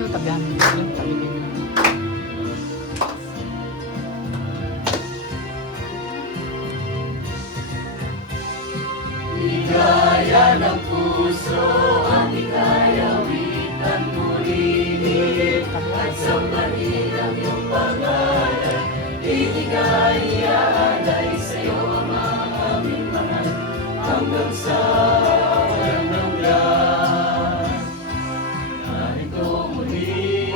yung tabihan mo dito, tabi kayo. Ligaya ng puso ang ikayawitan muli at sambahin ang iyong pangalan. Ibigay iaalay sa'yo ang aming mahal hanggang sa walang hanggan. Narito muli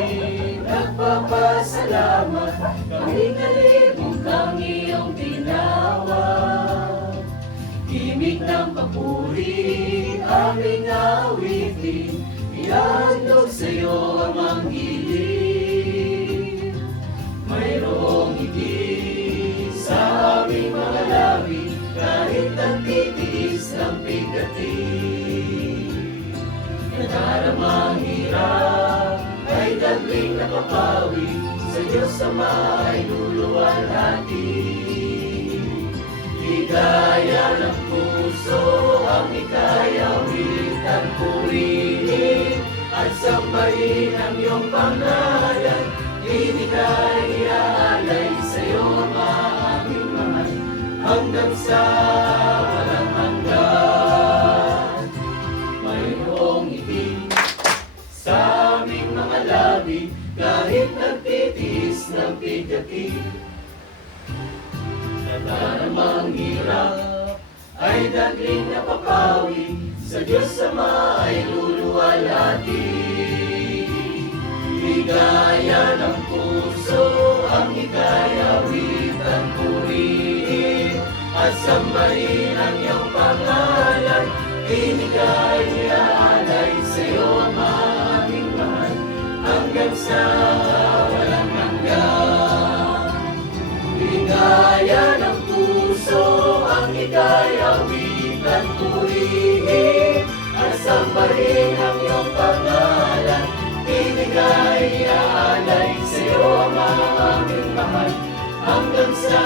nagpapasalamat, kaming alibong kang iyong tinawag. Himig ng papuri, aming awitin, ihandog sa'yo ang manghiling. Mayroong higit sa aming mga labi, kahit nagtitiis ng bigatin. Nadaramang hirap ay dagling napapawi, sa Diyos Ama ay luluwalhati. Ligaya ng puso ang ikayawitan purihin at sambahin ang iyong pangalan. Ibigay iaalay sa'yo ang aming mahal hanggang sa walang hanggan. Mayroong itim sa aming mga labi, kahit nagtitiis ng bigatin. Nadaramang hirap ay dagling napapawi, sa Diyos Ama ay luluwalhati. Ligaya ng puso ang ikayawitan purihin at sambahin ang iyong pangalan. Ibigay iaalay sa'yo ang aming mahal hanggang sa walang hanggan. Ligaya ng puso ang ikayawitan purihin at sambahin ang iyong pangalan. Ibigay iaalay sa'yo ang aming mahal hanggang sa